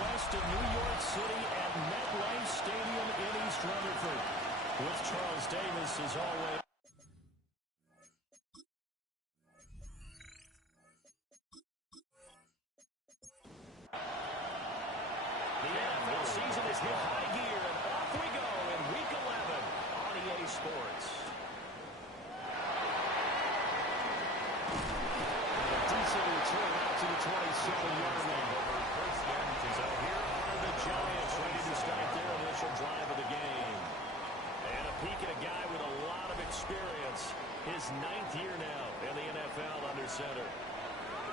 west of New York City at MetLife Stadium in East Rutherford. With Charles Davis, as always. The NFL season is hit high gear, and off we go in Week 11 on EA Sports. A decent return out to the 27-yard line. So here are the Giants ready to start their initial drive of the game. And a peek at a guy with a lot of experience. His 9th year now in the NFL under center.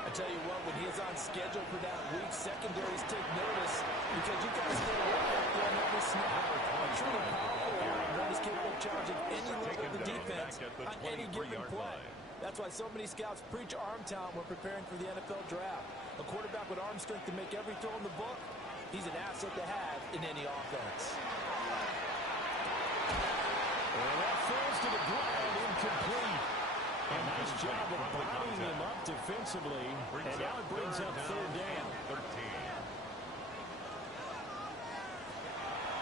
I tell you what, when he's on schedule for that week, secondaries take notice because you guys stay away from him every snap. A truly powerful arm that is capable of challenging any level of the defense on any given play. That's why so many scouts preach arm talent when preparing for the NFL draft. A quarterback with arm strength to make every throw in the book, he's an asset to have in any offense. And that falls to the ground, incomplete. A nice job of bodying him up defensively, and now it brings up third down. 13.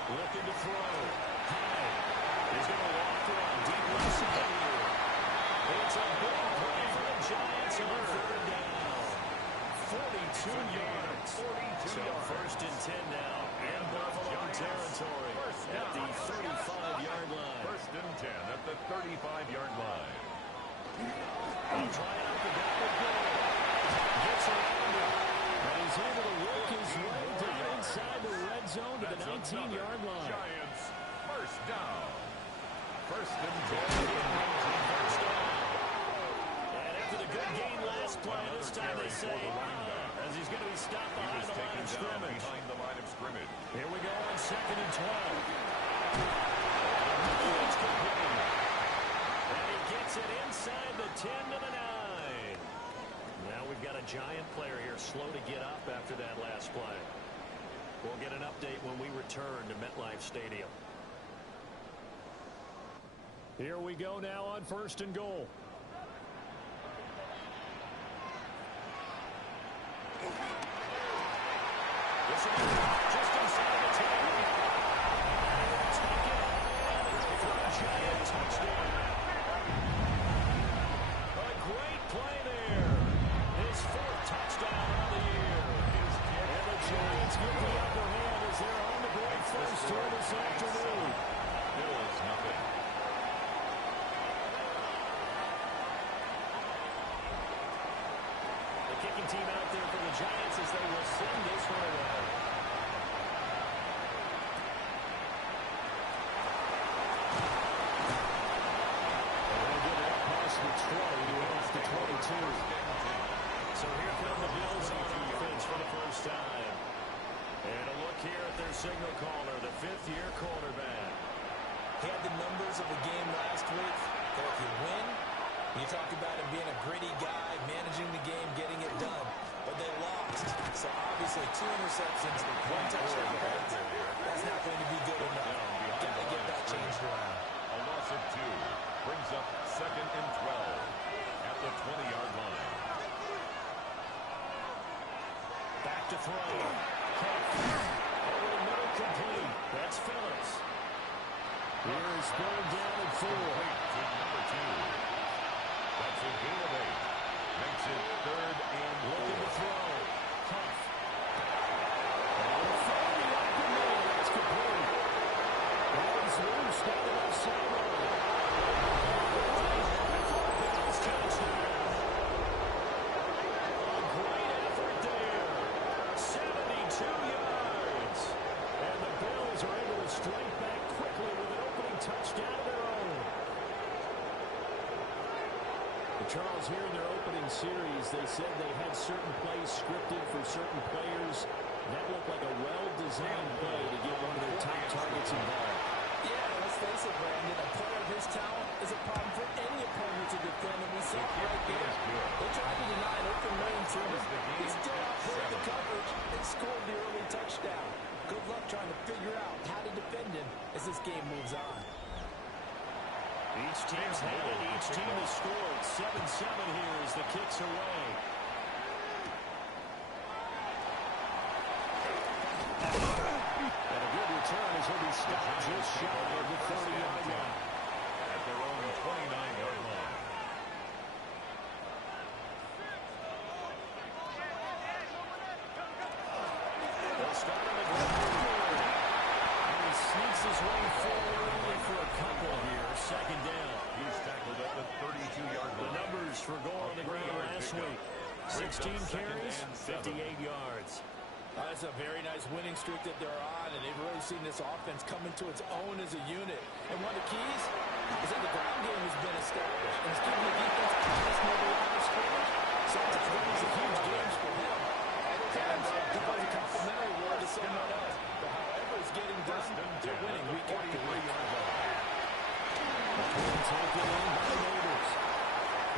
Looking to throw. High. He's going to walk around deep left side here. It's a big play for the Giants on third down. 42 yards. So first and 10 now in Buffalo territory at the 35-yard line. First and 10 at the 35-yard line. He'll try it up the gut again. Gets around it. And he's able to work his way down inside the red zone to the 19-yard line. Giants first down. First and 10. First down. And after the good gain last play, this time they say, as he's going to be stopped behind the line of scrimmage. Behind the line of scrimmage. Here we go on 2nd and 12. It's complete. And he gets it inside the 10 to the 9. Now we've got a Giant player here slow to get up after that last play. We'll get an update when we return to MetLife Stadium. Here we go now on 1st and goal. This will be just inside the 10. Taken for a Giant touchdown. A great play there. His 4th touchdown of the year. And the Giants get the upper hand as they're on the board first here this afternoon. Bills nothing. The kicking team out there for the Giants as they will send this one away. The 22. So here come the Bills on offense for the first time. And a look here at their signal caller, the 5th-year cornerback. He had the numbers of the game last week. But if you win, you talk about him being a gritty guy, managing the game, getting it done. But they lost. So obviously 2 interceptions, 1 touchdown pass. That's not going to be good enough. Got to get that changed around. A loss of 2 brings up 2nd and 12. At the 20-yard line. Back to throw. Over the middle, complete. That's Phillips. Here is third down and 4. To number 2. That's a gain of 8. Makes it 3rd and 4. Looking to throw. Huff. And the 30 up the middle. That's complete. Runs loose down the left sideline. Charles, here in their opening series, they said they had certain plays scripted for certain players. That looked like a well-designed play to get one of their top targets involved. Yeah, let's face it, Brandon. A player of his talent is a problem for any opponent to defend, and we saw it right there. They tried to deny an open lane to him. He still outplayed the coverage and scored the early touchdown. Good luck trying to figure out how to defend him as this game moves on. Each team's had it. Each team has scored. 7-7 here as the kicks away. will be stopped just shy of the 30-yard line. At their own 29-yard line. They'll start on the ground. And he sneaks his way forward only for a couple here. Second down. He's tackled at the 32-yard line. The numbers for going on the ground last week. 16 carries, 58 yards. That's a very nice winning streak that they're on, and they've really seen this offense come into its own as a unit. And one of the keys is that the ground game has been established, and it's giving the defense access near the line of scrimmage. Sometimes these are huge games for him. Other times, he plays a complimentary role to someone else. But however it's getting done, they're winning week after week. Taken in by the Neighbors.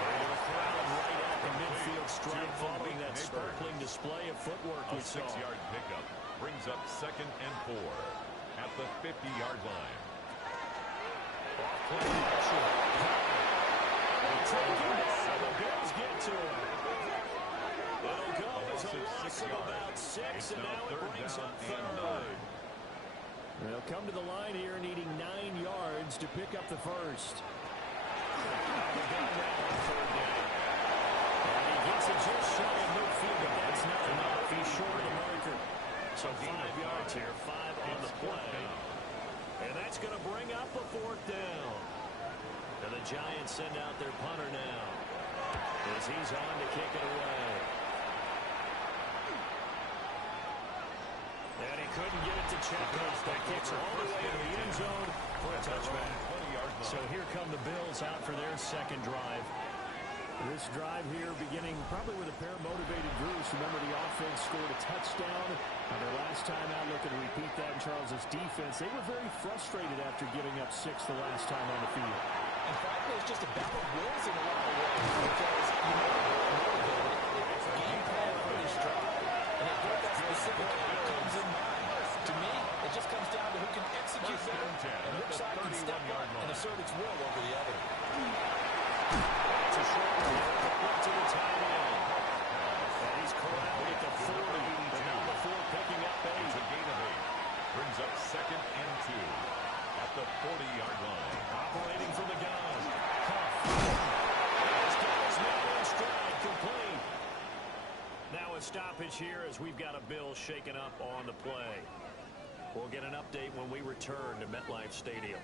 And a crowd right at the midfield stripe following that sparkling display of footwork we saw. 6-yard pickup brings up 2nd and 4 at the 50-yard line. Play action. They'll take him down. The Bills get to him. It'll go as a loss of about 6, and now it brings up 3rd. They'll come to the line here needing 9 yards to pick up the first. And he gets it just shy of midfield, but that's not enough. He's short of the marker. So 5 yards here, 5 on the play. And that's going to bring up a 4th down. And the Giants send out their punter now as he's on to kick it away. And he couldn't get it to Checkers. That kicks all the way to the end zone for a touchback. So here come the Bills out for their second drive. This drive here beginning probably with a pair of motivated Bruce. Remember, the offense scored a touchdown. Their last time out, looking to repeat that in Charles's defense. They were very frustrated after giving up 6 the last time on the field. And frankly, it's just a battle of wills in a lot of ways because you know they're motivated. It's a game plan for this drive, and they've got that specific outcomes in mind. To me, it just comes down to who can execute better and which side can step up and assert its will over the other. It's a short one to the tight end. And he's corralled at the 40. And now the 4 picking up 8. It's a gain of 8. Brings up 2nd and 2 at the 40-yard line. Operating from the gun. Huff. He's got his man in stride, complete. Now a stoppage here as we've got a Bill shaken up on the play. We'll get an update when we return to MetLife Stadium.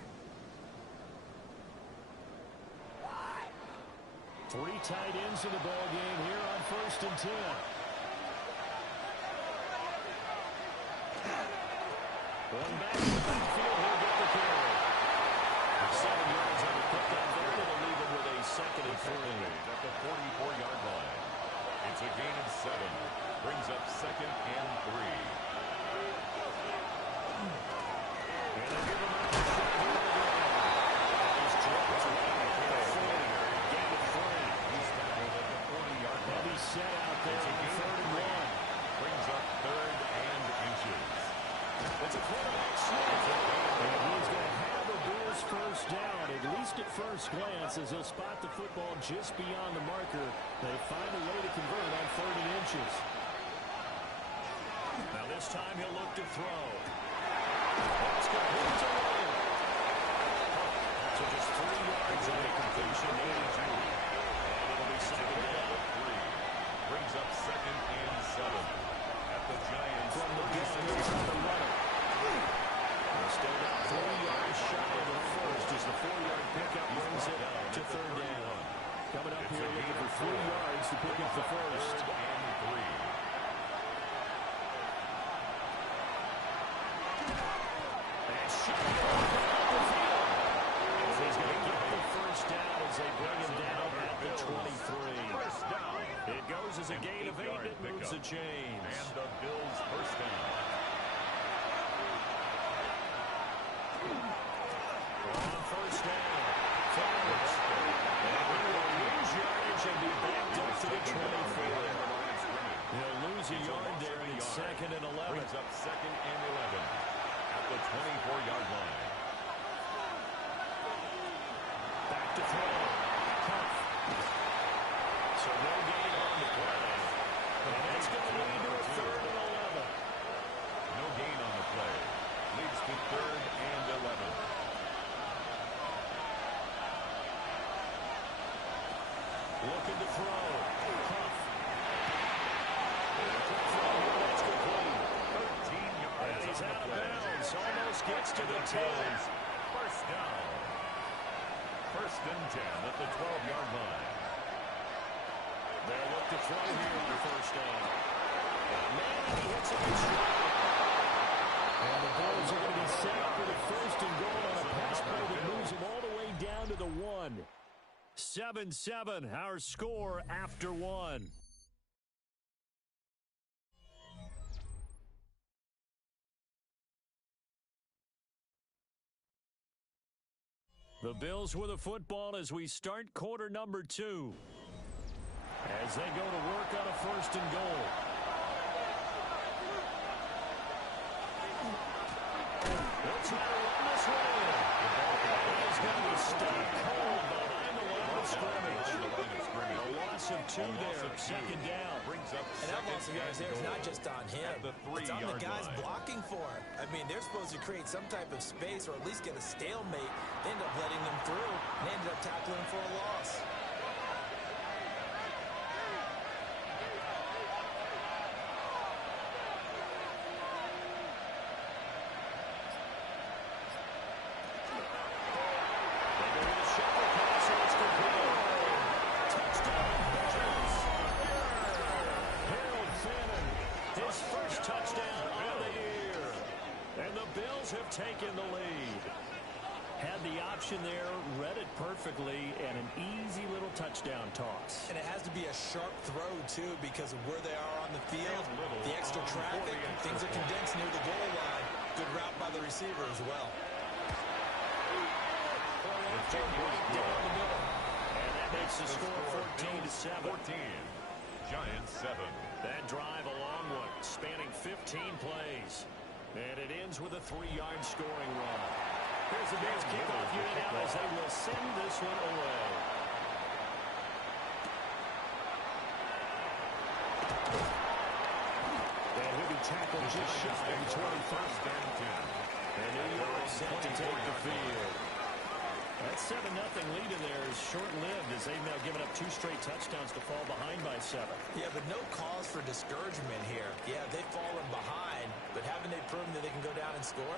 3 tight ends in the ball game here on 1st and 10. One back in the backfield, he'll get the carry. 7 yards on the pickup there, and it'll leave him with a 2nd and 3. At the 44-yard line. It's a gain of 7. Brings up 2nd and 3. And they'll give him up to 5. He's dropped to the 40. Gain of 3. He's tackled at the 40-yard line. Heavy set out there on 3rd and 1. Brings up 3rd and inches. It's a quarterback sneak. And he's going to have a Bills first down, at least at first glance, as he'll spot the football just beyond the marker. They find a way to convert on 3rd and inches. Now this time he'll look to throw. That's complete to Williams. So just 3 yards on the completion. 82. And it'll be 2nd down. 3. Brings up 2nd and 7 at the Giants. From the distance on the runner. They're still got 3 yards shy of the first as the 4-yard pickup brings it to 3rd down. Coming up here looking for 3 yards to pick up the first. 3rd and 3. And shot off the field. He's going to get the first down as they bring him down at the 23. First down. It goes as a gain of 8 that moves the chains. And the Bills first down. On first down, Flowers. And he will lose yardage and be backed up to the 24. He'll lose a yard there, and it's 2nd and 11. Brings up 2nd and 11 at the 24-yard line. Back to throw. Huff. So no gain on the play. And that's going to lead to a 3rd and 11. No gain on the play. Leads to 3rd This almost gets to the 10. First down. First and 10 at the 12-yard line. They'll look to throw here on the first down. Man, he hits it straight. And the Bills are going to be set up with a first and goal on a pass play that moves them all the way down to the 1. 7-7, our score after 1. The Bills with the football as we start quarter number 2. As they go to work on a first and goal. They'll try to run this one in. He's going to be stuck cold behind the line of scrimmage. A loss of 2 there, second down. And that loss of yards there is not just on him. It's on the guys blocking for him. I mean, they're supposed to create some type of space or at least get a stalemate. They end up letting them through and ended up tackling for a loss. Have taken the lead. Had the option there, read it perfectly, and an easy little touchdown toss. And it has to be a sharp throw, too, because of where they are on the field, the extra traffic, things are condensed near the goal line. Good route by the receiver as well. And that makes the score 14-7. 14. Giants 7. That drive a long one, spanning 15 plays. And it ends with a 3-yard scoring run. Here's the Bills kickoff unit now as they will send this one away. And he'll be tackled just shy of 21st and 10. And New York set to take the field. That 7-0 lead in there is short-lived as they've now given up 2 straight touchdowns to fall behind by 7. Yeah, but no cause for discouragement here. Yeah, they've fallen behind, but haven't they proven that they can go down and score?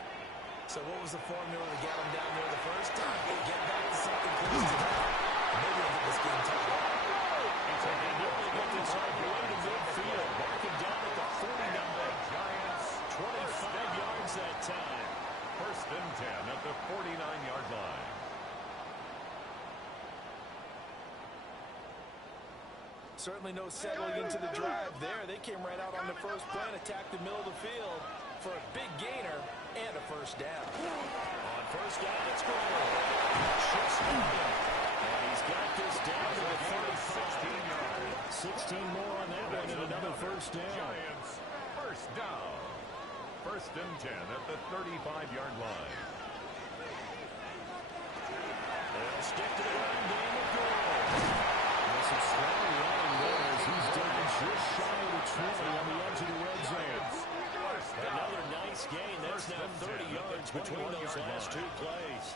So what was the formula to get them down there the first time? Get back to something close to that. Maybe they'll get this game tied up. And nearly get this all the way to midfield. Marking down at the 49. Giants 25 yards that time. First and 10 at the 49-yard line. Certainly no settling into the drive there. They came right out on the first play and attacked the middle of the field for a big gainer and a first down. On first down, it's Gore. And he's got this down to the 35. 16 more on that one and another first down. Giants first down. First and 10 at the 35-yard line. They'll stick to the run game with Gore. Some strong running there as he's taken just shy of the 20 on the edge of the red zone. Another nice gain. That's now 30 yards between those last 2 plays.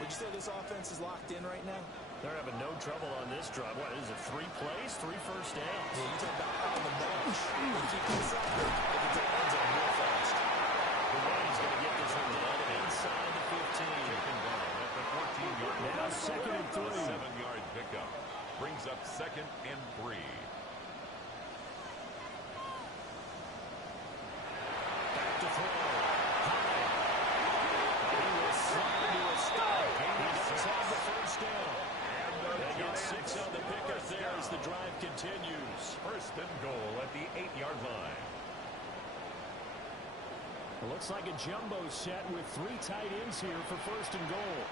Would you say this offense is locked in right now? They're having no trouble on this drive. What is it, 3 plays, 3 first downs? Yeah, you talk about on the march. They keep this up. They can take ends on real fast. He's going to get this one down inside the 15. Taken down at the 14-yard line. Now second and 3. 7-yard pickup. Brings up second and 3. Back to throw. High. He will slide to a stop. He does have the first down. They get 6 on the pickup there as the drive continues. First and goal at the 8-yard line. It looks like a jumbo set with 3 tight ends here for first and goal.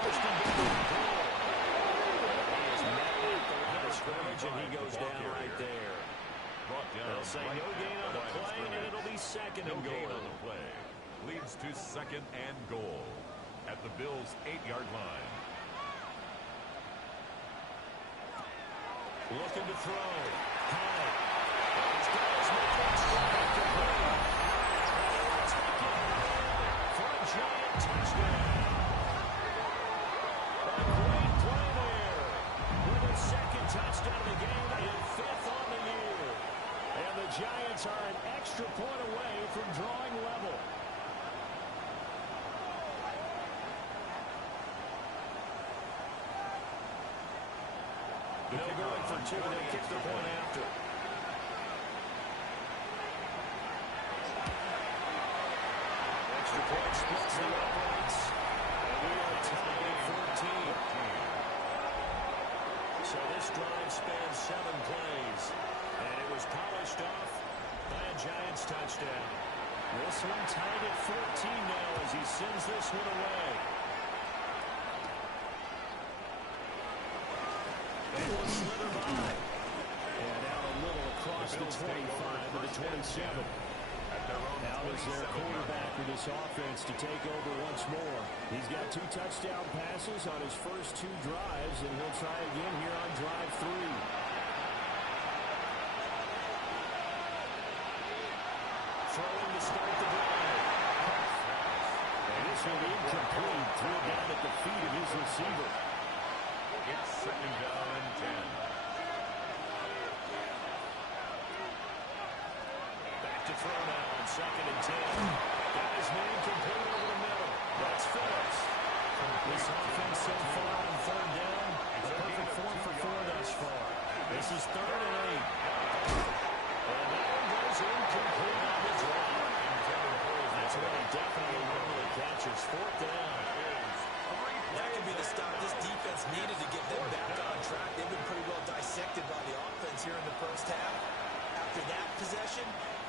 First and goal. He is met at the line of scrimmage, and he goes down right there. They'll say no gain on the play, and it'll be second and goal. No gain on the play. Leads to second and goal at the Bills' 8-yard line. Looking to throw. High. He's got his man strike complete. For a giant touchdown. A great play there. With his second touchdown of the game and 5th on the year. And the Giants are an extra point away from drawing level. They'll go in for two, and they'll kick the point after. Extra point splits the uprights. And we are tied at 14. So this drive spans 7 plays. And it was polished off by a Giants touchdown. This one tied at 14 now as he sends this one away. It will slither by. And out a little across the 25 to the 27. Now is their quarterback for this offense to take over once more. He's got 2 touchdown passes on his first 2 drives, and he'll try again here on drive 3. Throwing to start the drive. And this one incomplete. Threw it down at the feet of his receiver. It's second down and 10. Back to throw now on second and 10. Got his man complete over the middle. That's Phillips. This offense so far on third down, a perfect 4-for-4 thus far. This is third and 8. And that one goes incomplete on the drive. That's what he definitely normally catches. Fourth down. That could be the stop this defense needed to get them back on track. They've been pretty well dissected by the offense here in the first half. After that possession,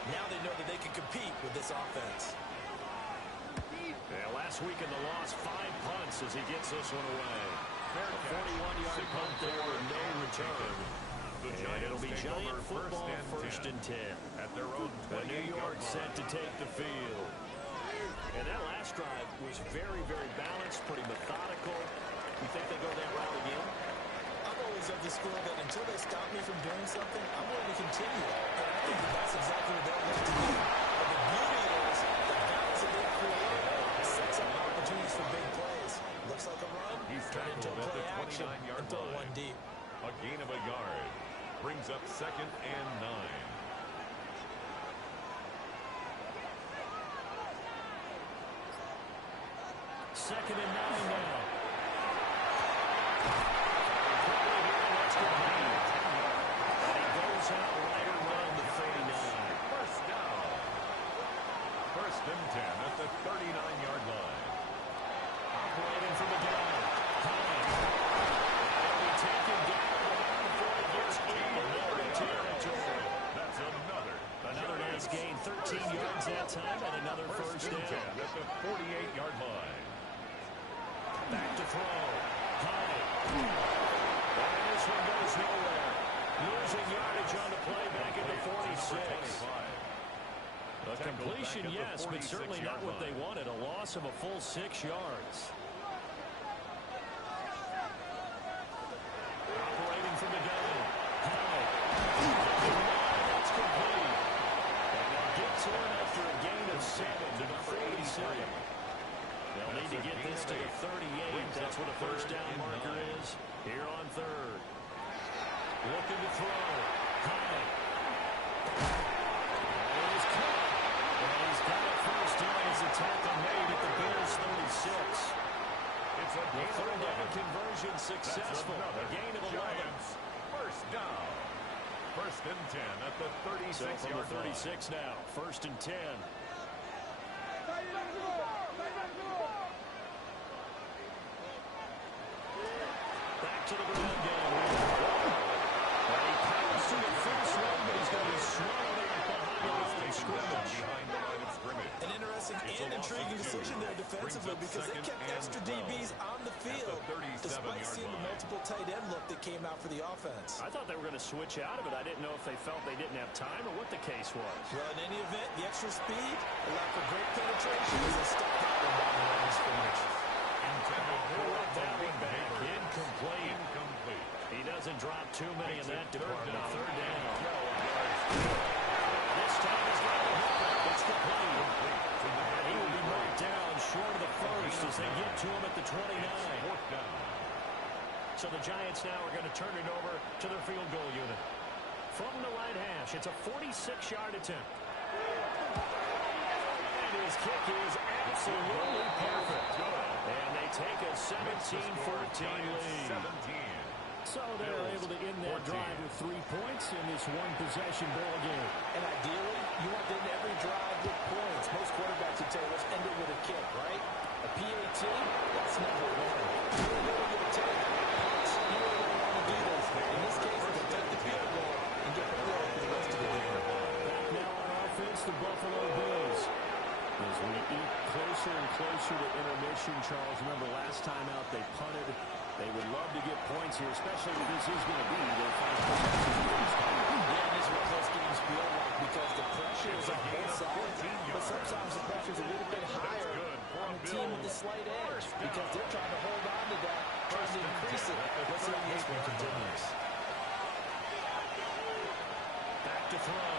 now they know that they can compete with this offense. Yeah, last week in the loss, 5 punts as he gets this one away. A 41-yard punt there with no return. And it'll be Giant football, first and 10. At their own New York set to take the field. And that last drive was very, very balanced, pretty methodical. You think they go that route again? I'm always of the school that until they stop me from doing something, I'm going to continue. And I think that's exactly what they'll look to do. But the beauty is the balance that they've created sets up opportunities for big plays. Looks like a run, He's turn into a tackled at play the action, 29-yard and throw line. one deep. A gain of a yard. Brings up second and 9. Second and 9 now. And he goes out right around the 39. First down. First and 10 at the 39-yard line. Operating from the gun. And we take him down before he gets into Miller territory. That's Another nice gain. 13 yards that time and another first and 10 down. at the 48-yard line. Back to throw. High. And this one goes nowhere. Losing yardage on the play back at the 46. A completion, yes, but certainly not what they wanted. A loss of a full 6 yards. Operating from the gun. High. That's complete. And they'll get to it after a gain of 7 to the 47. They'll need to get this to the 38. That's what a first down marker is here on third. Looking to throw. High. And he's caught. And he's got a first down as the tackle made at the Bears 36. It's a The third down conversion successful. A gain of 11. First down. First and 10 at the 36-yard So from the 36 now. First and 10. Back to the ground game. And he powers to the first one, but he's going to be swallowed up behind the line of scrimmage. behind the line of scrimmage. An interesting and intriguing decision there defensively because they kept extra DBs on the field despite seeing the multiple tight end look that came out for the offense. I thought they were going to switch out of it. I didn't know if they felt they didn't have time or what the case was. Well, in any event, the extra speed allowed for great penetration as they stepped out on the line of scrimmage. That one back. Incomplete. He doesn't drop too many in that department. Third down. This time he's got the hook. It's complete. And he will be marked down short of the first as they get to him at the 29. So the Giants now are going to turn it over to their field goal unit. from the right hash. It's a 46-yard attempt. And his kick is absolutely perfect. And they take a 17-14 lead. 17. So they're able to end that drive with 3 points in this one-possession ball game. And ideally, you want to end every drive with points. Most quarterbacks would say, let's end it with a kick, right? A PAT, that's number one. You really want to get a take. You really don't want to do this. In this case, they'll take the field goal and get the ball for the rest of the game. Back now on offense, the Buffalo Bills. As we eat closer and closer to intermission, Charles, remember last time out they punted. They would love to get points here, especially if this is going to be their final possession. Yeah, this is what close games feel like because the pressure is on both sides, but sometimes the pressure is a little bit higher on the team with the slight edge because they're trying to hold on to that, trying to increase it. Let's see how this one continues. Back to throw.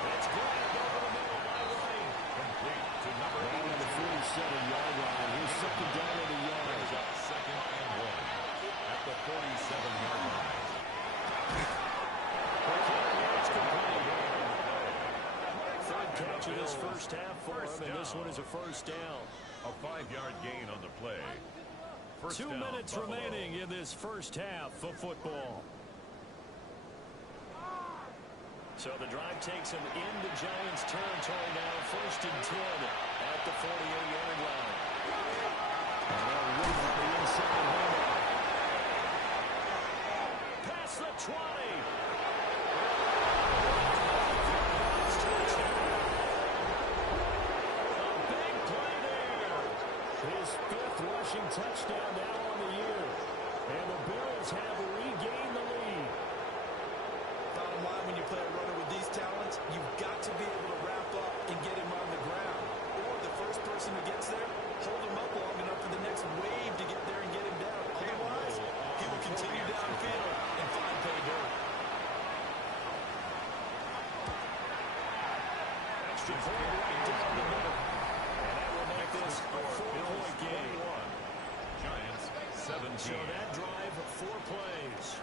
It's grabbed over the middle by Wright. Complete to number Right on the 47-yard line. Here's second down at the yard. Brings up 2nd and 1 at the 47-yard line. Third catch of this first half for him, and this one is a first down. A 5-yard gain on the play. First 2 down, minutes Buffalo. remaining in this first half of football. So the drive takes him into Giants territory now. 1st and 10 at the 48-yard line. And they'll run on the inside handoff. Past the 20. A big play there. His 5th rushing touchdown now on the year. And the Bills have regained the lead. Bottom line, when you play a runner with these talents, you've got to be able to wrap up and get him on the ground. Or the first person who gets there, hold him up long enough for the next wave to get there and get him down. Otherwise, he will continue downfield and find pay dirt. Extra point right down the middle. And that will make this a 4-point game. Giants 17. So that drive, 4 plays.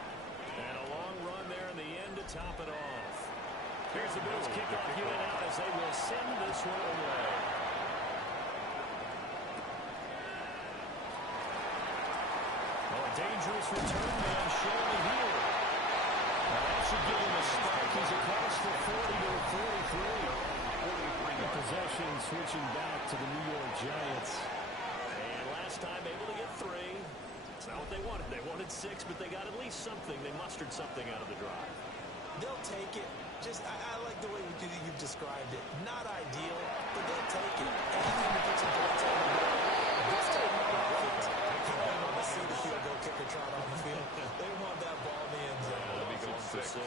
And a long run there in the end to top it off. Here's the Bills kickoff unit out as they will send this one away. Oh, a dangerous return man showing here. Now that should give him a spark. He's across the 40 to the 43. The possession switching back to the New York Giants. And last time able to get 3. It's not what they wanted. They wanted 6, but they got at least something. They mustered something out of the drive. They'll take it. Just, I like the way you've described it. Not ideal, but they'll take it. Anything to get some points on the board. This team on offense, they don't want to see the field goal kicker trot on the field. They want that ball in the end zone. They'll be going for 6.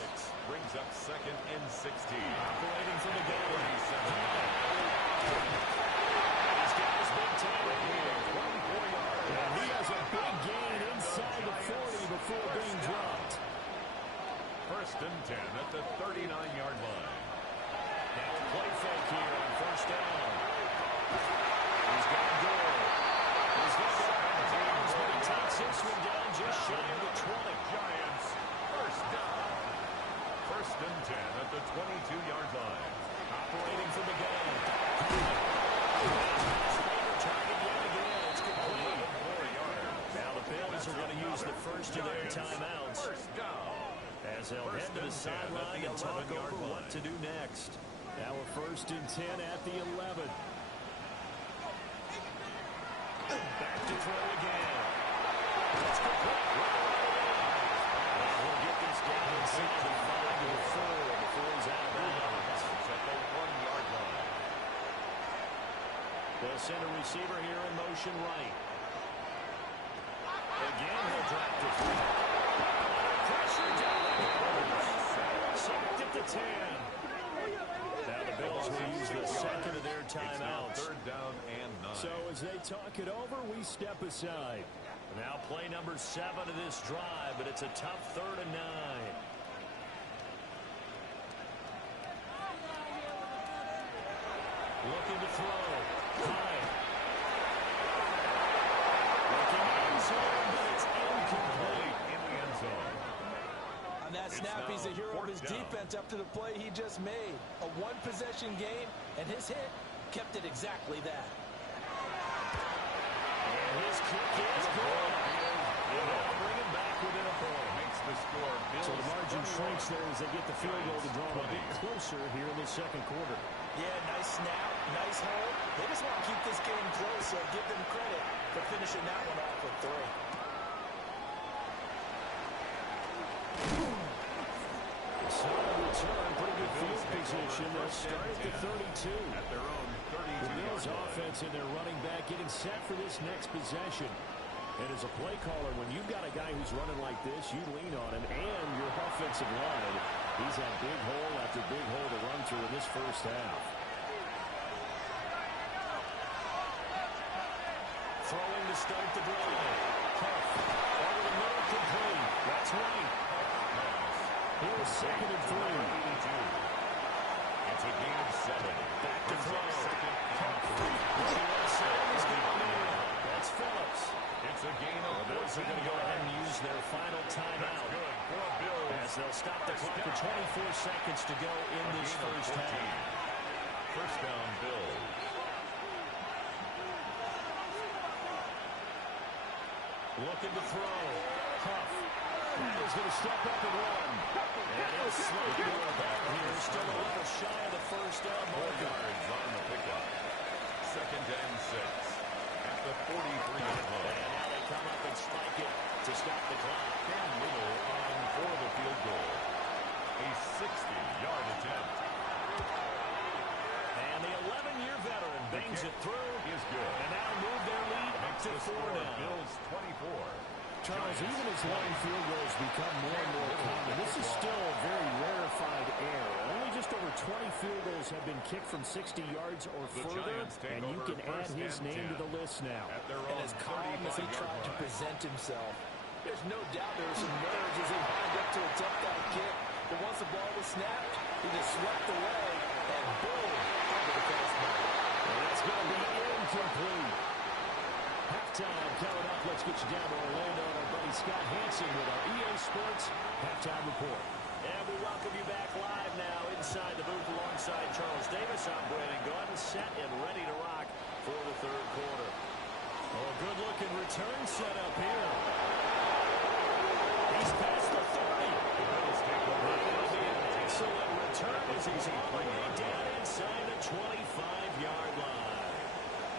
Brings up 2nd and 16. Operating from the gun. 37. He's got his big time right here. 24 yards. And he has a big gain inside the 40 before being dropped. 1st and 10 at the 39-yard line. Now a play fake here on 1st down. He's got Gore. He's got 17, but he takes this one down just shy of the 20. Giants 1st down. 1st and 10 at the 22-yard line. Operating from the gun. Target yet again. It's complete. 4-yarder. Now the Bills are going to use the first of their timeouts. 1st down. As they'll head to the sideline and talk over what to do next. Now a 1st and 10 at the 11. Back to throw again. That's complete. Now he'll get this down inside the 5 to the 4 before he's out of bounds. At the 1-yard line. They'll send a receiver here in motion right. Again, he'll drop to 3. Pressure down. Sacked at the 10. Now the Bills will use the second of their It's now timeouts. 3rd down and 9. So as they talk it over, we step aside. Now play number 7 of this drive, but it's a tough 3rd and 9. Looking to throw. High. Looking end zone, but it's incomplete. In the end zone. He's a hero of his defense after the play he just made. A one-possession game, and his hit kept it exactly that. And his kick is good. They'll bring him back within a point. Makes the score. So the margin shrinks there as they get the field goal to draw them a bit closer here in the second quarter. Yeah, nice snap, nice hold. They just want to keep this game close, so give them credit for finishing that one off with 3. Solid return, pretty good field position. They'll start at the 32. At their own 32. The Bills offense and their running back getting set for this next possession. And as a play caller, when you've got a guy who's running like this, you lean on him and your offensive line. He's had big hole after big hole to run through in this first half. Throwing to start the drive. Huff over the middle, complete. That's right. Here's 2nd and 3. It's a gain of 7. Back to throw. That's Phillips. It's a gain of 4. The Bills are going to go ahead and use their final timeout. Good for Bills. As they'll stop the clock with 24 seconds to go in this first half. First down, Bills. Looking to throw. Huff. He's going to step up and run. And he'll slip it back here. Still a little shy of the first down marker. Yards on the pickup. 2nd and 6. At the 43-yard line. And now they come up and spike it to stop the clock. Cam Little on for the field goal. A 60-yard attempt. And the 11-year veteran bangs it through. Is good. And now move their lead up Makes to the 4 score now. Bills 24. Charles, even as long field goals become more and more common, this is still a very rarefied error. Only just over 20 field goals have been kicked from 60 yards or further, and you can add his name to the list now. And as calm as he tried to present himself, there's no doubt there were some nerves as he lined up to attempt that kick. But once the ball was snapped, he just swept away, and boom, over the crossbar. And that's going to be incomplete. Halftime coming up. Let's get you down to Orlando and our buddy Scott Hansen with our EA Sports Halftime Report. And we welcome you back live now inside the booth alongside Charles Davis. I'm Brandon Gaudin, set and ready to rock for the third quarter. Oh, good-looking return set up here. He's past the 30. That'll be an excellent return as he's all the way down inside the 25-yard line.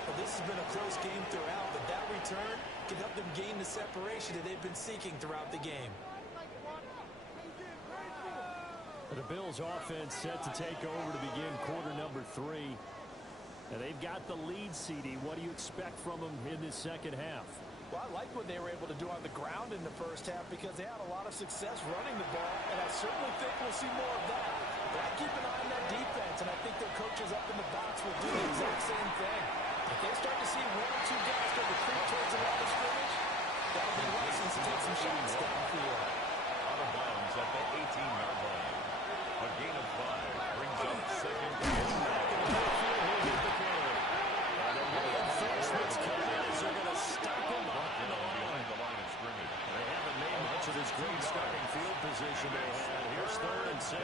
Well, this has been a close game throughout, but that return can help them gain the separation that they've been seeking throughout the game. The Bills offense set to take over to begin quarter number 3. And they've got the lead, CD. What do you expect from them in this second half? Well, I like what they were able to do on the ground in the first half because they had a lot of success running the ball, and I certainly think we'll see more of that. But I keep an eye on that defense, and I think their coaches up in the box will do the exact same thing. If they start to see 1 or 2 guys go to creep towards the line of scrimmage, that'll be license to take some shots downfield. Out of bounds at the 18-yard line. A gain of 5 brings up 2nd and 9. Reinforcements come in as they're going to stop him behind the line of scrimmage. They haven't made much of this great starting field position they had. Here's 3rd and 6.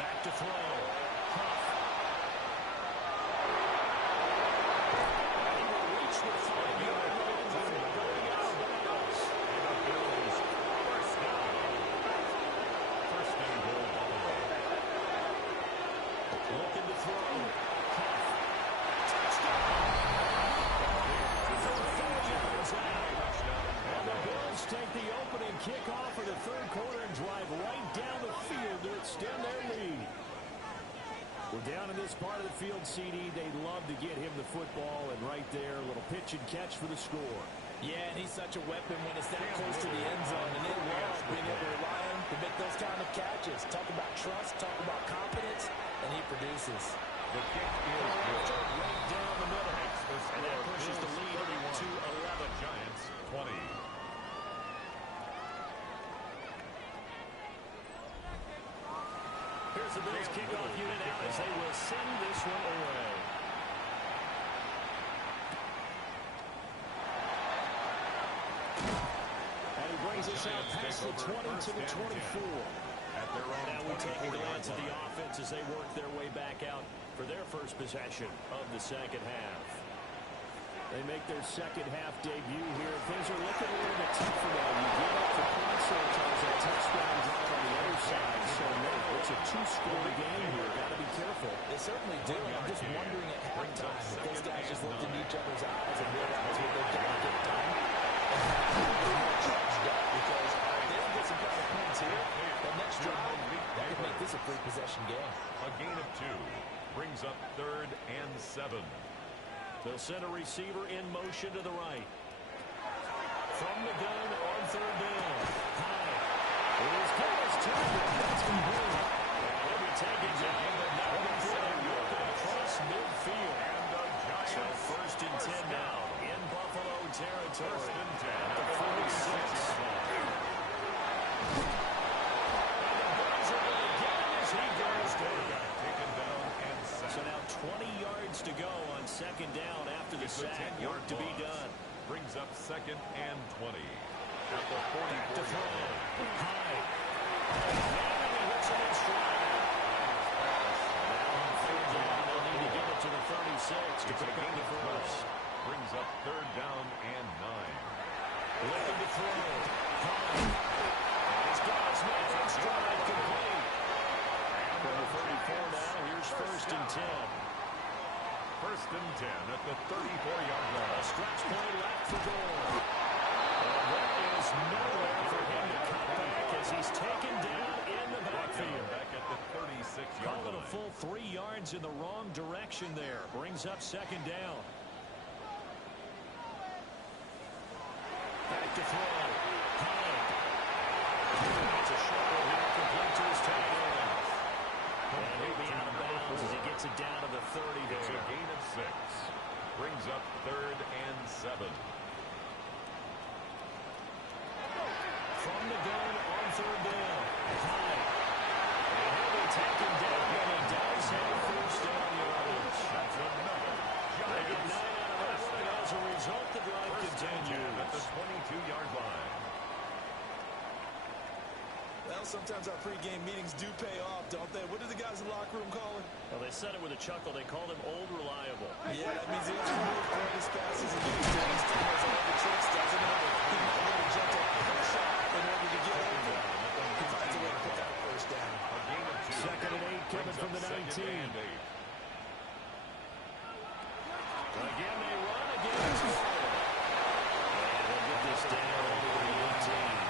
Back to throw. Huff. And he will reach the 5-yard line before going out of bounds. And the Bills first down. First and goal, Buffalo. Looking to throw. Huff. Touchdown. From 4 yards out. And the Bills take the opening kickoff for the third quarter and drive right down the field to extend their lead. We're down in this part of the field, CD. They'd love to get him the football, and right there, a little pitch and catch for the score. Yeah, and he's such a weapon when it's that close to the end zone, and they love being able to rely on him to make those kind of catches. Talk about trust, talk about confidence, and he produces. The kick is good. Right down the middle. And that pushes the lead to 11. Giants 20. Here's the Bills kickoff unit out as they will send this one away. And he brings it this out past the 20 to the 24. At their own Now we take a 24-yard glance at the line. offense as they work their way back out for their first possession of the second half. They make their second half debut here. Things are looking a little bit tough for them. You give up the points there, Charles, that touchdown drive on the other side. So now it's a two-score game here. Got to be careful. They certainly do. I'm just wondering at halftime if those guys just looked into each other's eyes and realized what they've got to get done. And how charged up, because if they don't get some kind of points here, that next drive, that could make this a free possession game. A gain of 2 brings up 3rd and 7. They'll send a receiver in motion to the right. From the gun on 3rd down. High. It is Curtis Taylor. That's complete. They'll be taking down, but not before they work it across midfield. So 1st and 10 now in Buffalo territory. 1st and 10. At the 46. And the Bills are going to get him as he goes down. Taken down and sacked. So now 20 yards to go on 2nd down after the It's a sack. 10-yard Work to be loss. done. Brings up 2nd and 20. At the Back to 44-yard throw. line. High. And he hits him in stride. Now on 3rd down, they'll need to get it to the 36 to It's a pick up gain the of 12. first. Brings up 3rd down and 9. Looking to throw. High. He's got his man in stride, complete. From the 34 now, here's 1st and 10. 1st and 10 at the 34-yard A line. stretch play left for goal. And there is nowhere for him to cut back as he's taken down in the backfield. Back at the 36-yard Call it a line. full 3 yards in the wrong direction there. Brings up 2nd down. Back to throw. High. It's a short one here, complete to his tight end. And he'll be out of bounds as he gets it down to the 30 It's a there. gain of 6. Brings up 3rd and 7. From the gun on 3rd down. High. And he'll be taken down, and he does have 1st down yardage. That's another. They get 9 Giants. out of that one, and as a result, the drive 1st and 10 at the continues. 22-yard line. Well, sometimes our pregame meetings do pay off, don't they? What do the guys in the locker room call it? Well, they said it with a chuckle. They called him Old Reliable. Yeah, that means he doesn't move pointless passes and he still knows all the tricks, doesn't he? He might want to jump up and shot in order to get open. He finds a way to put that 1st down. A gain of 2. 2nd and 8 coming from the 19. 2nd and 8. Again, they run again. It's good. And they'll get this down over the 18.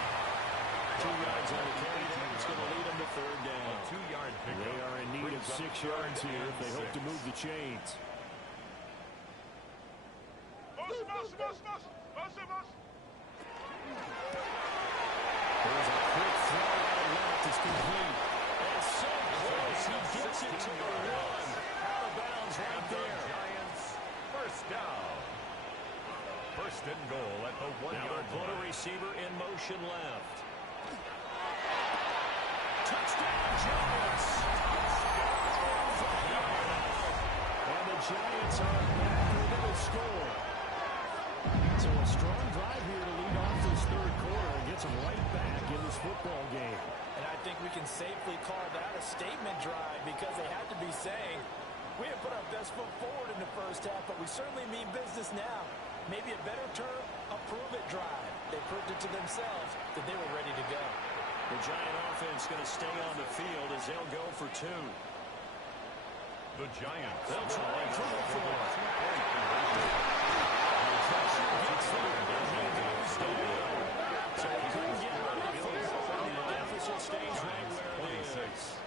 2 yards on the carry there. It's going to lead them to 3rd down. 2-yard pickup. They are in need of Brings up 6 yards 3rd here if and they hope to 6. move the chains. There's a quick throw out left. It's complete. And so close. He gets it to the 1. Out of bounds right there. Giants 1st down. 1st and goal at the Now 1-yard they'll put a line. receiver in motion left. Touchdown, Giants. And the Giants are back with a score. So a strong drive here to lead off this 3rd quarter and gets them right back in this football game. And I think we can safely call that a statement drive because they had to be saying, we have put our best foot forward in the 1st half, but we certainly mean business now. Maybe a better term, a prove-it drive. They proved it to themselves that they were ready to go. The Giant offense going to stay on the field as they'll go for 2. The Giants. They'll try and throw for it. Two-point conversion. Pressure gets there, and he goes down. So he couldn't get rid of the football, and the deficit stays right where it is. 26.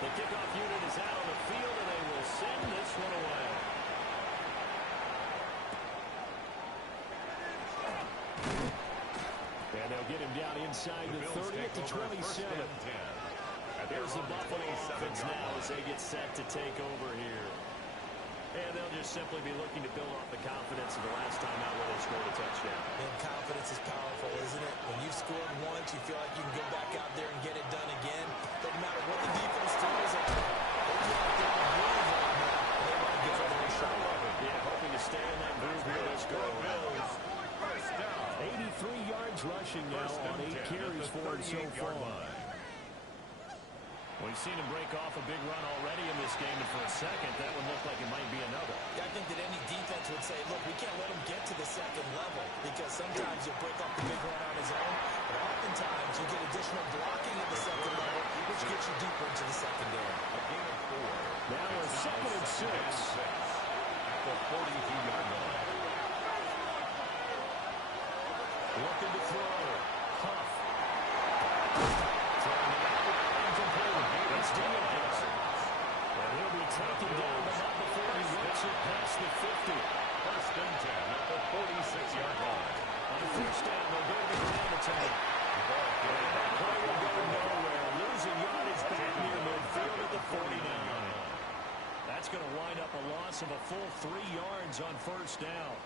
The kickoff unit is out on the field, and they will send this one away. And they'll get him down inside the 30 at the 27. Here's the Buffalo offense now as they get set to take over here. And they'll just simply be looking to build off the confidence of the last time out where they scored a touchdown. And confidence is powerful, isn't it? When you've scored once, you feel like you can go back out there and get it done again. Doesn't matter what the defense throws at them. They go out there and move right now. They want to give it their shot. Yeah, hoping to stay in that groove here this go around. 83 yards rushing now on 8 carries for him so far. We've seen him break off a big run already in this game, and for a second, that would look like it might be another. Yeah, I think that any defense would say, look, we can't let him get to the second level, because sometimes you'll break off the big run on his own, but oftentimes you get additional blocking at the second level, which gets you deeper into the secondary. A gain of 4. Now a 2nd and 6. At the 42-yard line. Looking to throw. Huff. It's Diaz. And he'll be taken down, but not before he rips it past the 50. 1st and 10 at the 46-yard line. On 1st down, they'll go to the ground attack. And that play will go nowhere. Losing yardage back near midfield at the 49. That's going to wind up a loss of a full 3 yards on 1st down.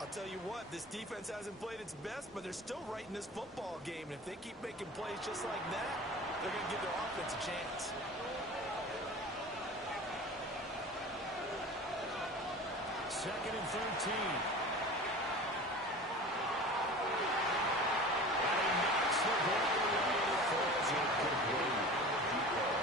I'll tell you what, this defense hasn't played its best, but they're still right in this football game. And if they keep making plays just like that, they're going to give their offense a chance. 2nd and 13. And he knocks the ball away and it falls incomplete.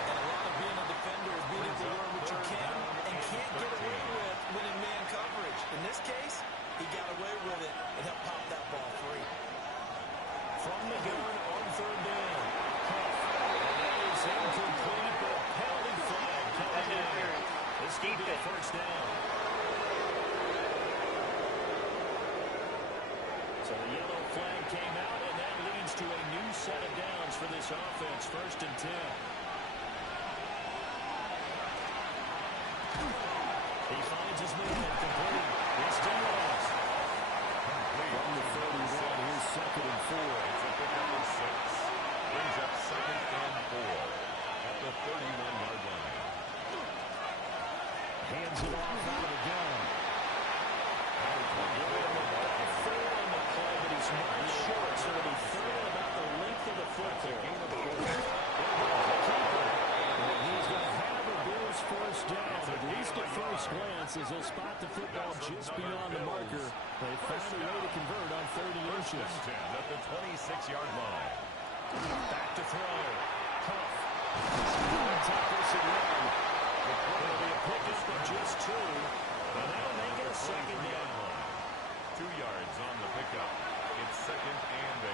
And a lot of being a defender is being able to learn what you can and can't get away with when in man coverage. In this case, he got away with it and helped pop that ball free. From the gun on 3rd down. Huff. And that is incomplete, but penalty flag coming in. This could be a 1st down. So the yellow flag came out, and that leads to a new set of downs for this offense. 1st and 10. He finds his man and complete. It's Diaz. From the 31, here's 2nd and 4. It's a pickup of 6. Brings up 2nd and 4 at the 31-yard line. Hands it off out of the gun. A 4 on the play, but he's not short, so it'll be 3rd and about the length of the foot there. And he's going to have a Bills 1st down, at least at first glance, as he'll spot the football just beyond the marker. They found a way to convert on 30 inches. 10 at the 26-yard line. Back to throw. Huff. Tackles and run. It'll be a pickup of just 2. And that'll make it a 2nd down. 2 yards on the pickup. It's 2nd and 8.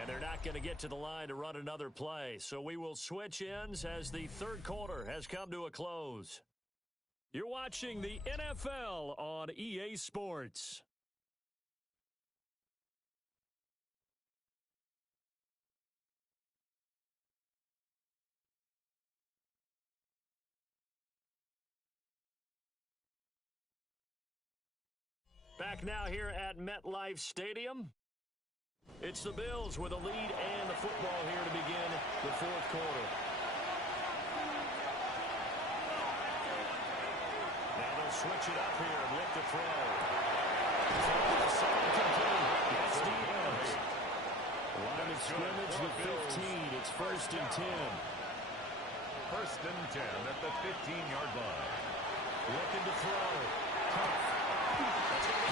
And they're not going to get to the line to run another play. So we will switch ends as the 3rd quarter has come to a close. You're watching the NFL on EA Sports. Back now here at MetLife Stadium. It's the Bills with a lead and the football here to begin the 4th quarter. Now they'll switch it up here and look to throw. That's Diaz. Line of scrimmage with 15. It's 1st and 10. 1st and 10 at the 15-yard line. Looking to throw. Huff. That's going to be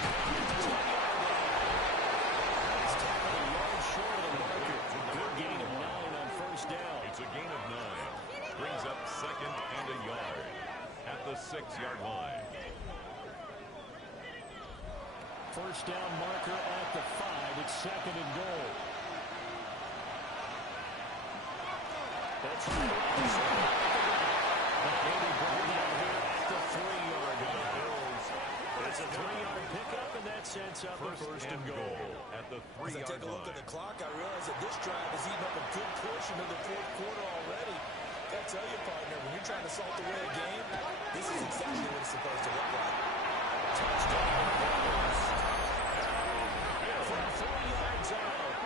He's tackled a yard short of the marker. Good gain of 9 on 1st down. It's a gain of 9. Brings up 2nd and a yard at the 6-yard line. 1st down marker at the 5. It's 2nd and goal. That's Maybe brought down here at the 3-yard line. It's a 3-yard pickup, and that sets up a 1st and goal. At the 3-yard line. As I take a look at the clock, I realize that this drive has eaten up a good portion of the 4th quarter already. Got to tell you, partner, when you're trying to salt away a game, this is exactly what it's supposed to look like. Touchdown. From 3 yards out.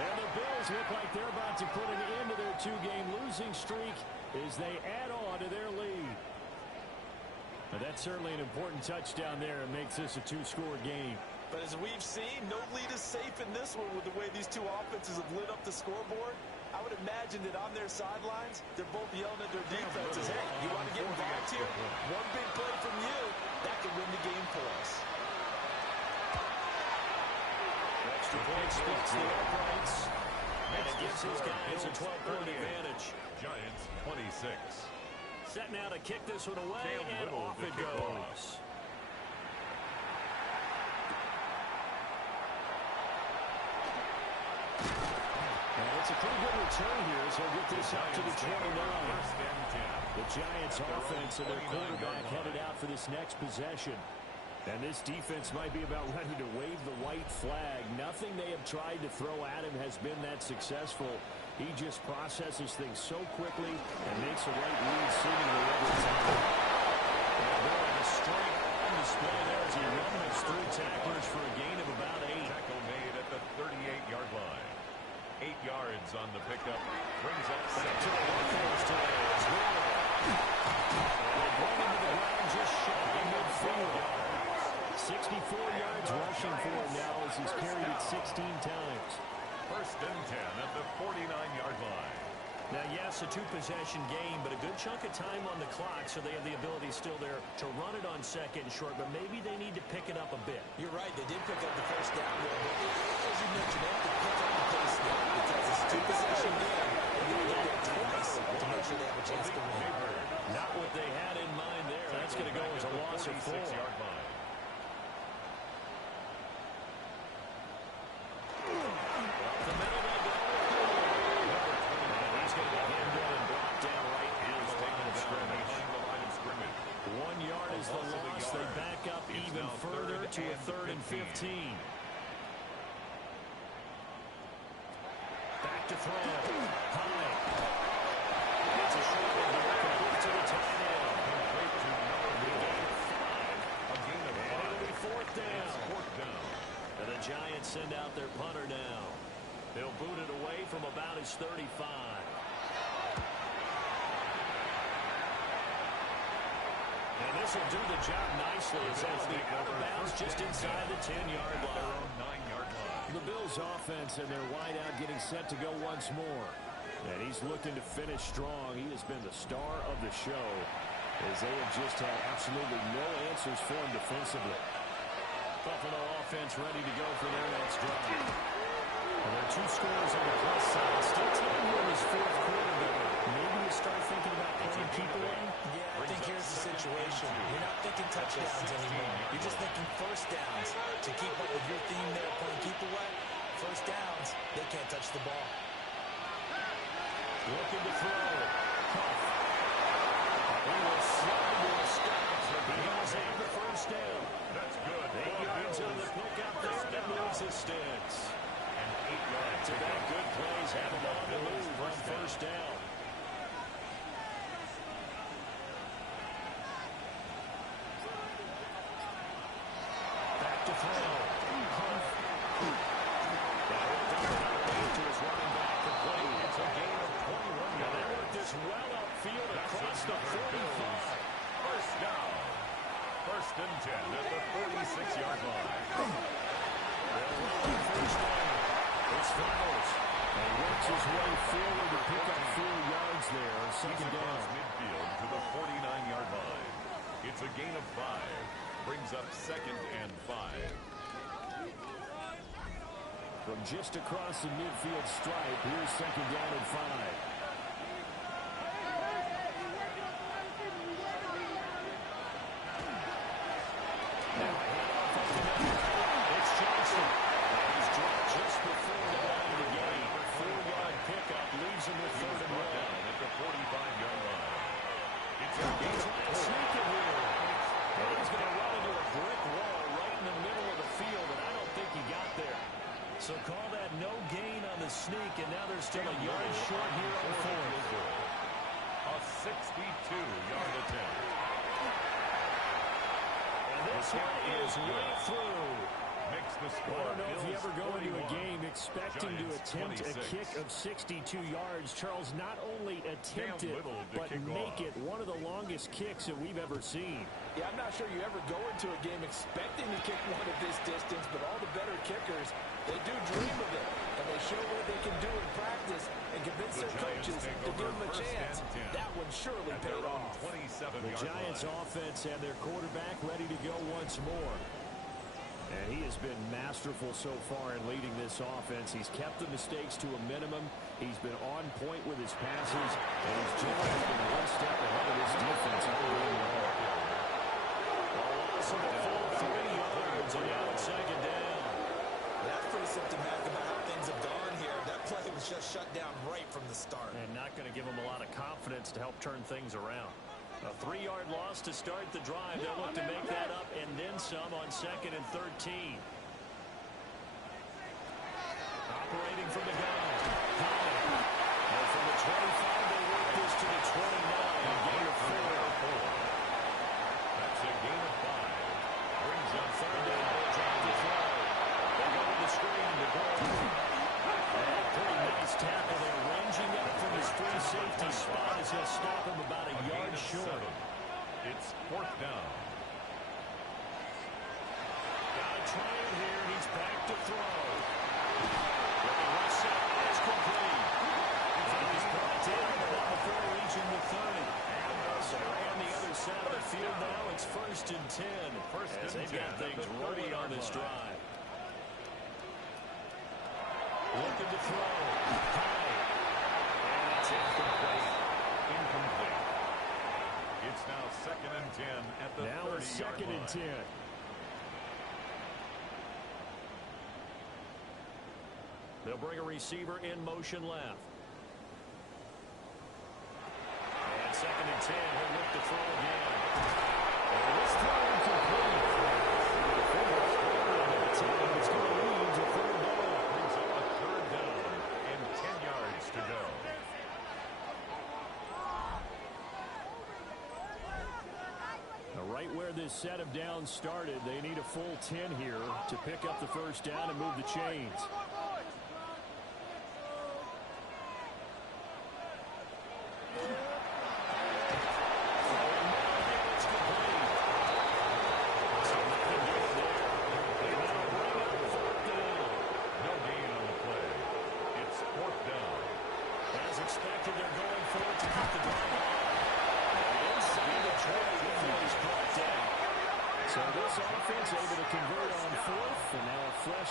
And the Bills look like they're about to put an end to their two-game losing streak as they add on to their lead. Now, that's certainly an important touchdown there. It makes this a two-score game. But as we've seen, no lead is safe in this one with the way these two offenses have lit up the scoreboard. I would imagine that on their sidelines, they're both yelling at their defenses, hey, you want to get involved here? One big play from you, that could win the game for us. Extra point splits the uprights, and it gives his guys a 12-point advantage. Giants 26. Set now to kick this one away, Cam and Little off to it kick goes. off. It's a pretty good return here, so he'll get this out to the 29. The Giants offense and their quarterback headed out for this next possession. And this defense might be about ready to wave the white flag. Nothing they have tried to throw at him has been that successful. He just processes things so quickly and makes the right read seemingly every time. The strength on display there as he runs through tacklers for a gain of about 8. Tackle made at the 38-yard line. 8 yards on the pickup. Brings up back to the workforce today as well. They bring him to the ground just shy of midfield. 64 yards rushing for him now as he's carried it 16 times. First and 10 at the 49-yard line. Now, yes, a two-possession game, but a good chunk of time on the clock, so they have the ability still there to run it on second and short, but maybe they need to pick it up a bit. You're right, they did pick up the first down there, but as you mentioned, they have to pick up the pace now because it's a two-possession game. They need to get that twice to make sure they have a chance to win. Not what they had in mind there. That's going to go as a loss of 4. 46-yard line. The middle they go. He's going to be hemmed in and brought down right at the line of scrimmage. 1 yard is the loss. They back up even further to a 3rd and 15. Back to throw. High. It's a short one here. Complete to the tight end. Complete to number 5. A gain of 5. And it'll be 4th down. It's 4th down. And the Giants send out their punter now. They'll boot it away from about his 35. And this will do the job nicely as that'll be out of bounds just inside the 10-yard line. Their own 9-yard line. The Bills offense and their wideout getting set to go once more. And he's looking to finish strong. He has been the star of the show as they have just had absolutely no answers for him defensively. Buffalo offense ready to go for their next drive. And there are 2 scores on the plus side. Still time here in this 4th quarter, but maybe you start thinking about playing keep away. Yeah, I think here's the situation. You're not thinking touchdowns anymore. You're just thinking first downs. To keep up with your theme there, playing keep away, first downs, they can't touch the ball. Looking to throw. Huff. He will slide to a stop. He does have the first down. That's good. 8 yards on the pickup there that moves his sticks. And 8 yards. To that good plays have him on the move on first down. Back to throw. Huff. To his running back complete. It's a gain of 21 yards. They work this well upfield across the 45. First down. First and 10 at the 46-yard line. First down. It's Flowers. And works his way forward to pick up 4 yards there. Second down. Across midfield to the 49-yard line. It's a gain of 5. Brings up 2nd and 5. From just across the midfield stripe, here's 2nd down and 5. It's Johnson. He's dropped just before the line of the game. 4-yard pickup leaves him with 3rd and 1. At the 45-yard line. It's a gain He's of trying to 4. sneak it here. And he's going to run into a brick wall right in the middle of the field, and I don't think he got there. So call that no gain on the sneak, and now they're still a yard short here on 4th. A 62-yard attempt. And this one is way through. Makes the I score. don't know if you ever go into a game expecting to attempt a kick of 62 yards, Charles, not only attempt it, but make it one of the longest kicks that we've ever seen. Yeah, I'm not sure you ever go into a game expecting to kick one of this distance, but all the better kickers, they do dream of it, and they show what they can do in practice and convince their coaches to give them a chance. That one surely paid off. The Giants offense and their quarterback ready to go once more. And he has been masterful so far in leading this offense. He's kept the mistakes to a minimum. He's been on point with his passes, and he's generally been one step ahead of this defense all game long. So the full 3 yards and now it's second down. That's pretty symptomatic about how things have gone here. That play was just shut down right from the start. And not going to give them a lot of confidence to help turn things around. A 3-yard loss to start the drive. They'll look to make that up and then some on 2nd and 13. Operating from the gun. And from the 25, they work this to the 29. A gain of 4. That's a gain of 5. Brings up 3rd down. They drop the throw. They go to the screen to go. And pretty nice tackle there. Ranging up from his free safety spot as he'll stop him about a yard short. It's 4th down. Gotta try it here. He's back to throw. Looking right side. It's complete. And he's brought in before reaching the 30. So on the other side of the field now, it's 1st and 10. As they've got things rolling on this drive. Looking to throw. And it's incomplete. Incomplete. It's now 2nd and 10 at the 30-yard line. Now it's 2nd and 10. They'll bring a receiver in motion left. And 2nd and 10. He'll look to throw again. And this throw incomplete. It's going to lead to 3rd down. Brings up a 3rd down and 10 yards to go. Now, right where this set of downs started, they need a full 10 here to pick up the 1st down and move the chains.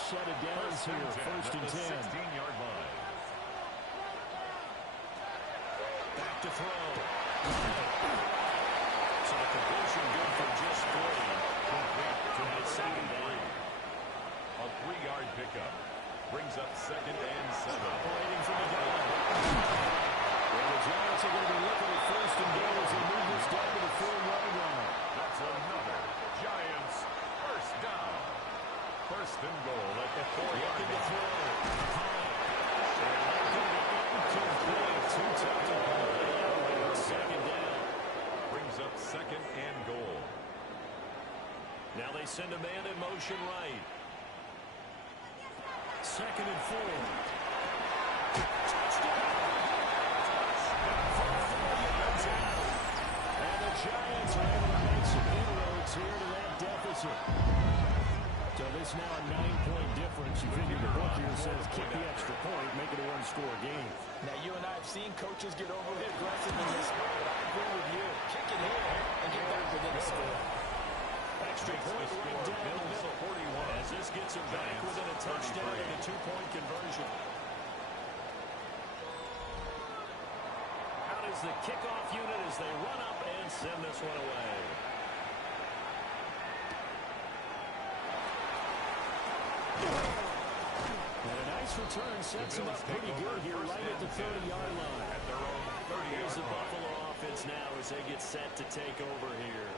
Set of downs here, 1st and 10. 16-yard line. Back to throw. So the conversion good for just 3. Complete to And it's 2nd down. A 3-yard pickup. Brings up 2nd and 7. Operating from the gun. Well, the Giants are going to be looking at 1st and goal as they move this down to the 4-yard line. That's another Giants 1st down. 1st and goal at the 4-yard line. Too tough to hold. 2nd down. Brings up 2nd and goal. Now they send a man in motion right. 2nd and 4. Touchdown. And the Giants are able to make some inroads here to that deficit. So this now a 9-point difference. You figure the book here says kick the extra point, make it a 1-score game. Now, you and I have seen coaches get overly aggressive in this spot, but I agree with you. Kick it here and get back within the score. Extra point right down the middle. 41. As this gets him back within a touchdown and a 2-point conversion. Out is the kickoff unit as they run up and send this one away. And a nice return sets him up pretty good here right at the 30-yard line. At their own 30-yard Here's the line. Buffalo offense now as they get set to take over here.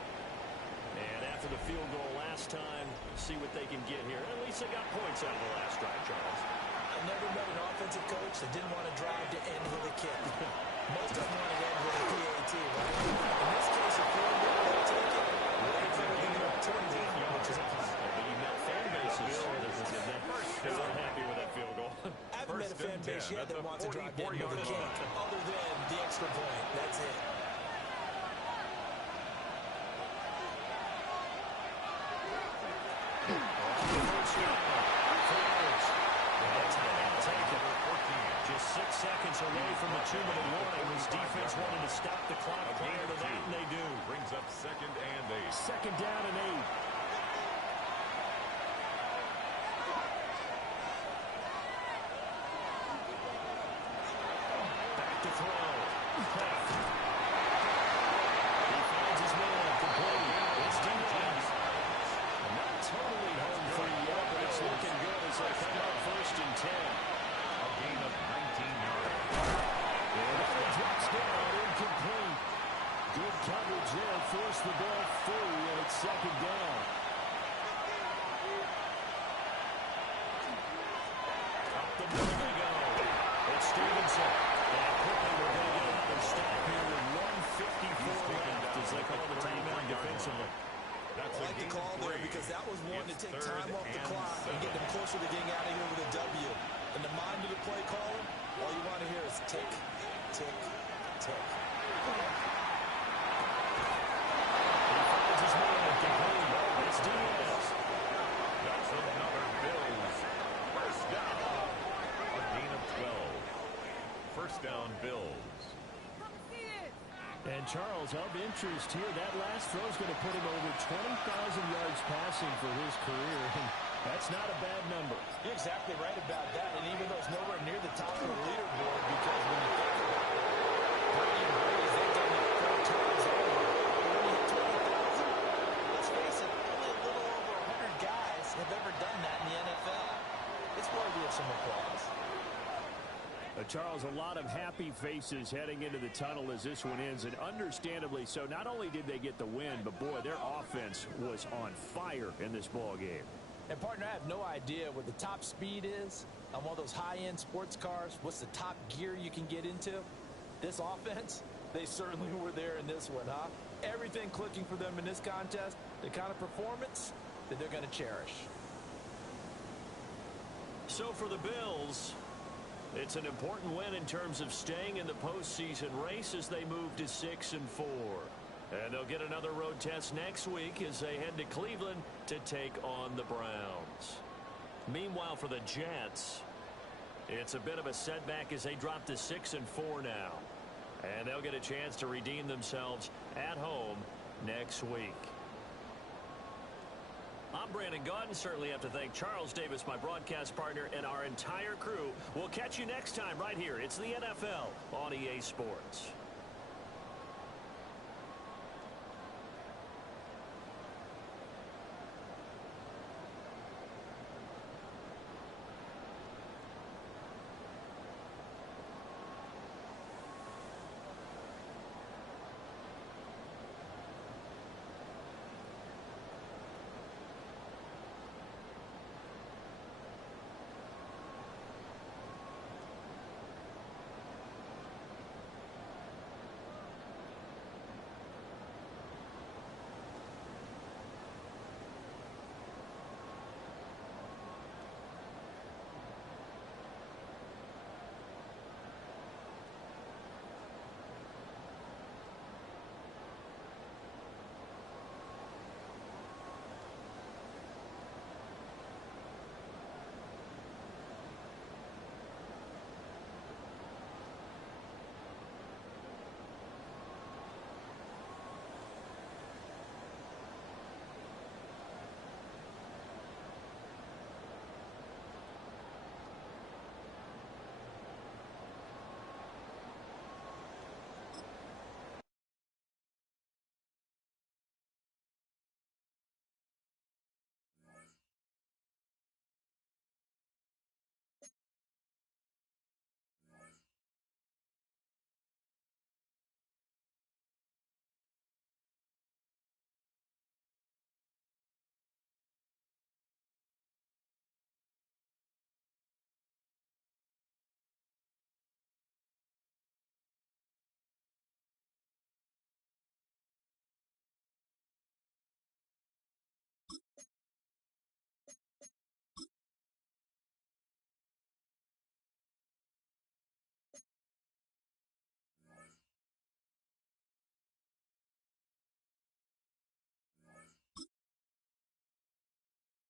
And after the field goal last time, see what they can get here. At least they got points out of the last drive, Charles. I never met an offensive coach that didn't want to drive to end with a kick. Most of them want to end with a PAT, right? In this case, a field goal, they'll take it. Way better than an opportunity, which is a punt. But you've got fan bases that wish he had at that the want to drive that 44-yard another kick line. other than the extra point. That's it. Just 6 seconds away from the 2-minute warning. His defense wanted to stop the clock prior to that, and they do. Brings up 2nd and 8. Second down and 8. Back to throw. He finds his man. Complete. It's Diaz. Not totally home free yet, but it's looking good as they come up 1st and 10. A gain of 19 yards. Drops down, incomplete. Good coverage there, forced the ball free, and it's 2nd down. Up the middle they go. It's Stevenson. And quickly we're going to get another stop here with 1:54 left as they call the timeout defensively. That's I like the call there because that was one to take time off the clock and get them closer to getting out of here with a W. In the mind of the play caller, all you want to hear is tick, tick, tick. It's Diaz. That's another Bills. First down. A gain of 12. First down, Bills. And Charles, of interest here, that last throw is going to put him over 20,000 yards passing for his career, and that's not a bad number. You're exactly right about that, and even though it's nowhere near the top of the leaderboard, because when you think about it, Brady and Brady's, they've done it 4 times over. But when you hit 20,000, let's face it, only a little over 100 guys have ever done that in the NFL. It's worthy of some applause. Charles, a lot of happy faces heading into the tunnel as this one ends, and understandably so. Not only did they get the win, but boy, their offense was on fire in this ball game. And partner, I have no idea what the top speed is on one of those high-end sports cars. What's the top gear you can get into? This offense, they certainly were there in this one, huh? Everything clicking for them in this contest, the kind of performance that they're going to cherish. So for the Bills, it's an important win in terms of staying in the postseason race as they move to 6-4. And they'll get another road test next week as they head to Cleveland to take on the Browns. Meanwhile, for the Jets, it's a bit of a setback as they drop to 6-4 now. And they'll get a chance to redeem themselves at home next week. I'm Brandon Gaudin. Certainly have to thank Charles Davis, my broadcast partner, and our entire crew. We'll catch you next time right here. It's the NFL on EA Sports.